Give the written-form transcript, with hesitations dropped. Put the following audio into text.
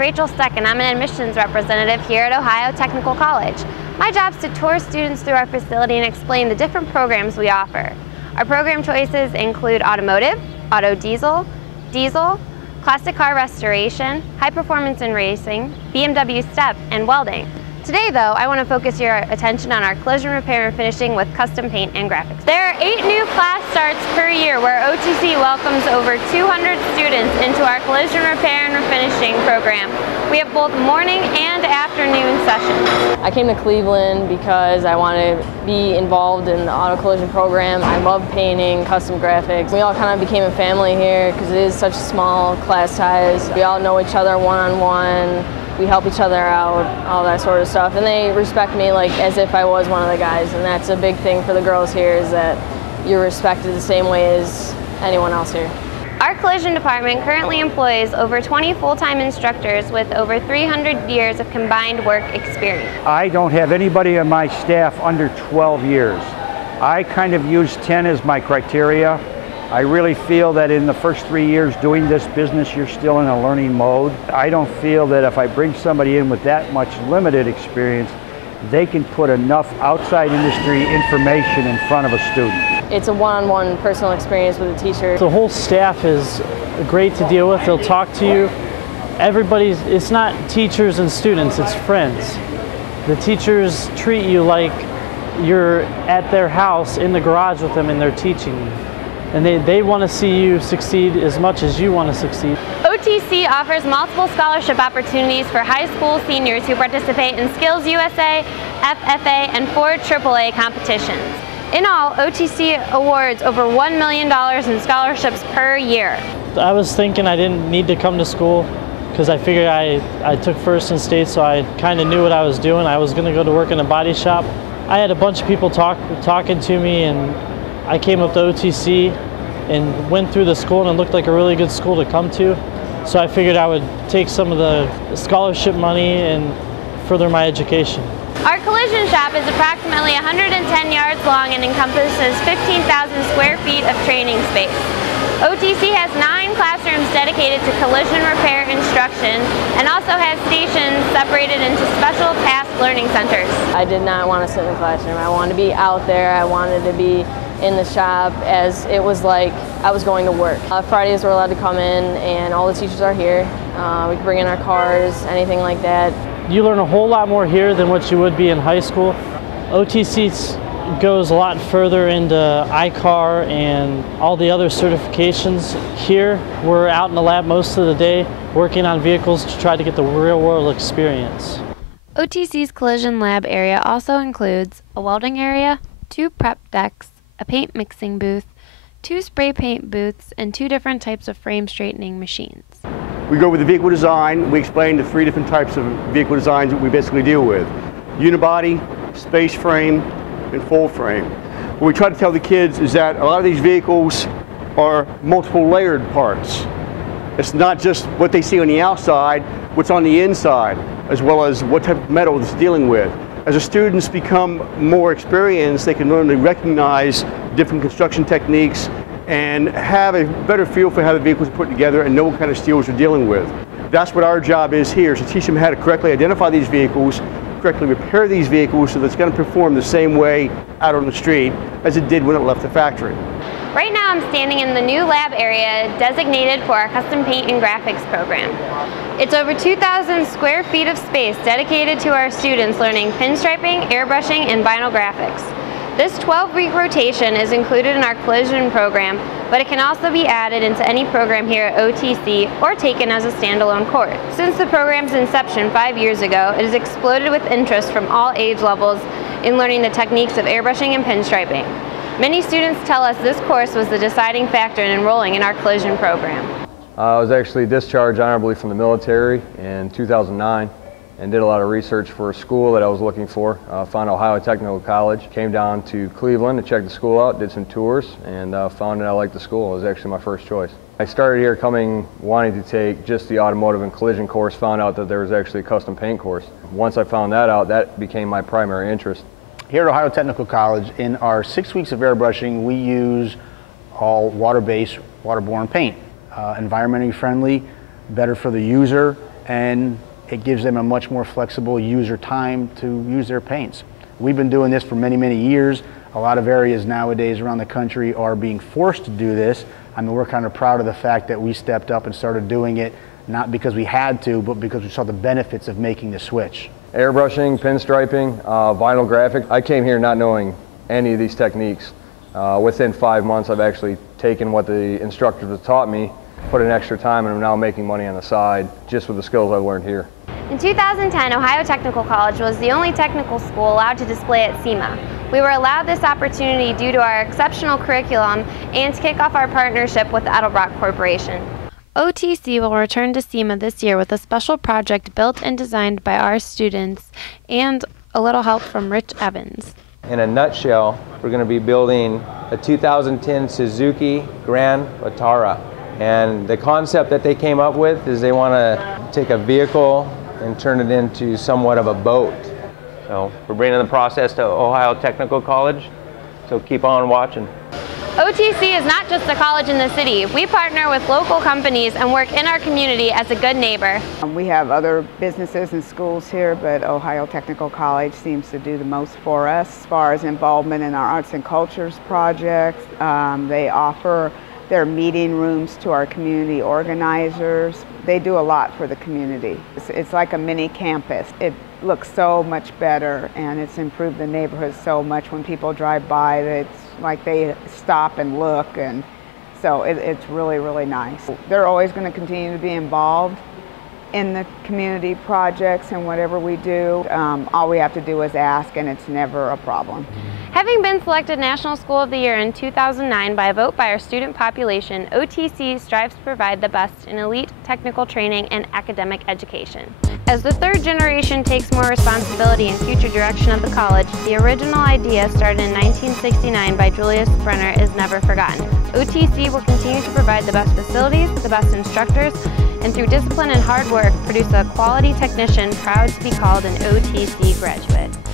Rachel Steck, and I'm an admissions representative here at Ohio Technical College. My job is to tour students through our facility and explain the different programs we offer. Our program choices include automotive, auto diesel, classic car restoration, high performance in racing, BMW step, and welding. Today, though, I want to focus your attention on our collision repair and finishing with custom paint and graphics. There are 8 new class starts per year where OTC welcomes over 200 students into our collision repair and refinishing program. We have both morning and afternoon sessions. I came to Cleveland because I want to be involved in the auto collision program. I love painting, custom graphics. We all kind of became a family here because it is such a small class size. We all know each other one-on-one. We help each other out, all that sort of stuff, and they respect me like as if I was one of the guys, and that's a big thing for the girls here, is that you're respected the same way as anyone else here. Our collision department currently employs over 20 full-time instructors with over 300 years of combined work experience. I don't have anybody on my staff under 12 years. I kind of use 10 as my criteria. I really feel that in the first 3 years doing this business, you're still in a learning mode. I don't feel that if I bring somebody in with that much limited experience, they can put enough outside industry information in front of a student. It's a one-on-one personal experience with a teacher. The whole staff is great to deal with. They'll talk to you. It's not teachers and students, it's friends. The teachers treat you like you're at their house in the garage with them and they're teaching you. And they want to see you succeed as much as you want to succeed. OTC offers multiple scholarship opportunities for high school seniors who participate in Skills USA, FFA, and 4 AAA competitions. In all, OTC awards over $1 million in scholarships per year. I was thinking I didn't need to come to school because I figured I took first in state, so I kind of knew what I was doing. I was going to go to work in a body shop. I had a bunch of people talking to me, and I came up to OTC and went through the school, and it looked like a really good school to come to. So I figured I would take some of the scholarship money and further my education. Our collision shop is approximately 110 yards long and encompasses 15,000 square feet of training space. OTC has 9 classrooms dedicated to collision repair instruction and also has stations separated into special task learning centers. I did not want to sit in the classroom. I wanted to be out there. I wanted to be in the shop as it was like I was going to work. Fridays we're allowed to come in and all the teachers are here. We can bring in our cars, anything like that. You learn a whole lot more here than what you would be in high school. OTC goes a lot further into iCar and all the other certifications. Here we're out in the lab most of the day working on vehicles to try to get the real world experience. OTC's collision lab area also includes a welding area, 2 prep decks, a paint mixing booth, 2 spray paint booths, and 2 different types of frame straightening machines. We go with the vehicle design. We explain the 3 different types of vehicle designs that we basically deal with. Unibody, space frame, and full frame. What we try to tell the kids is that a lot of these vehicles are multiple layered parts. It's not just what they see on the outside, what's on the inside, as well as what type of metal it's dealing with. As the students become more experienced, they can learn to recognize different construction techniques and have a better feel for how the vehicles are put together and know what kind of steels you're dealing with. That's what our job is here, is to teach them how to correctly identify these vehicles, correctly repair these vehicles so that it's going to perform the same way out on the street as it did when it left the factory. Right now I'm standing in the new lab area designated for our custom paint and graphics program. It's over 2,000 square feet of space dedicated to our students learning pinstriping, airbrushing, and vinyl graphics. This 12-week rotation is included in our collision program, but it can also be added into any program here at OTC or taken as a standalone course. Since the program's inception 5 years ago, it has exploded with interest from all age levels in learning the techniques of airbrushing and pinstriping. Many students tell us this course was the deciding factor in enrolling in our collision program. I was actually discharged honorably from the military in 2009 and did a lot of research for a school that I was looking for. Found Ohio Technical College, came down to Cleveland to check the school out, did some tours, and found that I liked the school. It was actually my first choice. I started here wanting to take just the automotive and collision course, found out that there was actually a custom paint course. Once I found that out, that became my primary interest. Here at Ohio Technical College, in our 6 weeks of airbrushing, we use all water-based, waterborne paint. Environmentally friendly, better for the user, and it gives them a much more flexible user time to use their paints. We've been doing this for many, many years. A lot of areas nowadays around the country are being forced to do this. I mean, we're kind of proud of the fact that we stepped up and started doing it, not because we had to, but because we saw the benefits of making the switch. Airbrushing, pinstriping, vinyl graphic. I came here not knowing any of these techniques. Within 5 months, I've actually taken what the instructors have taught me, put in extra time, and I'm now making money on the side just with the skills I've learned here. In 2010, Ohio Technical College was the only technical school allowed to display at SEMA. We were allowed this opportunity due to our exceptional curriculum and to kick off our partnership with the Edelbrock Corporation. OTC will return to SEMA this year with a special project built and designed by our students and a little help from Rich Evans. In a nutshell, we're going to be building a 2010 Suzuki Grand Vitara. And the concept that they came up with is they want to take a vehicle and turn it into somewhat of a boat. So we're bringing the process to Ohio Technical College, so keep on watching. OTC is not just a college in the city. We partner with local companies and work in our community as a good neighbor. We have other businesses and schools here, but Ohio Technical College seems to do the most for us as far as involvement in our arts and cultures projects. They offer their meeting rooms to our community organizers. They do a lot for the community. It's like a mini campus. It looks so much better, and it's improved the neighborhood so much. When people drive by, it's like they stop and look, and so it's really, really nice. They're always going to continue to be involved in the community projects and whatever we do. All we have to do is ask, and it's never a problem. Having been selected National School of the Year in 2009 by a vote by our student population, OTC strives to provide the best in elite technical training and academic education. As the third generation takes more responsibility in future direction of the college, the original idea started in 1969 by Julius Brenner is never forgotten. OTC will continue to provide the best facilities, the best instructors, and through discipline and hard work, produce a quality technician proud to be called an OTC graduate.